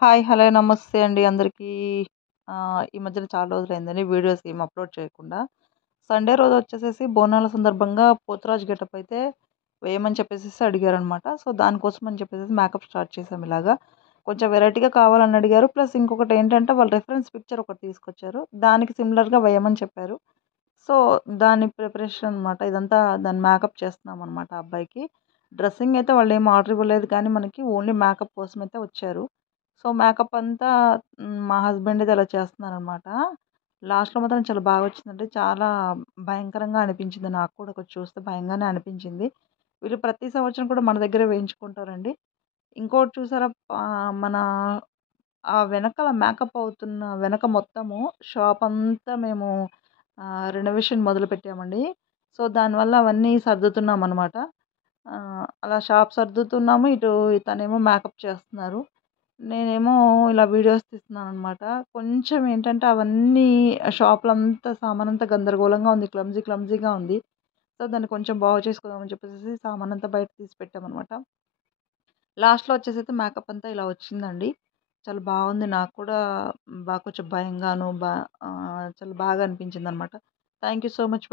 Hi! Hello! నమస్తే అండి అందరికీ. ఈ మధ్యన చాలా రోజులైందండి వీడియోస్ ఏమి అప్‌లోడ్ చేయకుండా. సండే రోజొచ్చేసేసి బోనాల సందర్భంగా పోతురాజు గెటప్ అయితే వేయమని చెప్పేసేసి అడిగారనమాట. సో, దానికోసం అని చెప్పేసేసి మేకప్ స్టార్ట్ చేశాం ఇలాగా. కొంచెం వెరైటీగా కావాలని అడిగారు. ప్లస్ ఇంకొకటేంటంటే వాళ్ళు రిఫరెన్స్ పిక్చర్ ఒకటి తీసుకొచ్చారు. దానికి సిమిలర్‌గా వేయమని చెప్పారు. సో, దాని ప్రిపరేషన్ అనమాట. ఇదంతా దాన్ని మేకప్ చేస్తున్నామనమాట ఆ అబ్బాయికి. డ్రెస్సింగ్ అయితే వాళ్ళేమి ఆర్డర్ ఇవ్వలేదు కానీ మనకి ఓన్లీ మేకప్ కోసమైతే వచ్చారు. సో, మేకప్ అంతా మా హస్బెండ్ అలా చేస్తున్నారనమాట. లాస్ట్‌లో మాత్రం చాలా బాగా వచ్చిందండి. చాలా భయంకరంగా అనిపించింది నాకు కూడా కొంచెం చూస్తే భయంగానే అనిపించింది. వీళ్ళు ప్రతి సంవత్సరం కూడా మన దగ్గరే వేయించుకుంటారండి. ఇంకోటి చూసారా మన వెనకాల మేకప్ అవుతున్న వెనక మొత్తము షాప్ అంతా మేము రెనోవేషన్ మొదలుపెట్టామండి. సో, దానివల్ల అవన్నీ సర్దుతున్నామనమాట. అలా షాప్ సర్దుతున్నాము. ఇటు తనేమో మేకప్ చేస్తున్నారు. నేనేమో ఇలా వీడియోస్ తీస్తున్నాననమాట. కొంచెం ఏంటంటే అవన్నీ షాప్‌లో అంతా సామానంతా గందరగోళంగా ఉంది. క్లమ్జీగా ఉంది. సో, దాన్ని కొంచెం బాగు చేసుకుందామని చెప్పేసేసి సామానంతా బయట తీసి పెట్టామనమాట. లాస్ట్‌లో వచ్చేసైతే మేకప్ అంతా ఇలా వచ్చిందండి. చాలా బాగుంది. నాకు కూడా కొంచెం భయంగాను చాలా బాగా అనిపించిందనమాట. Thank you so much.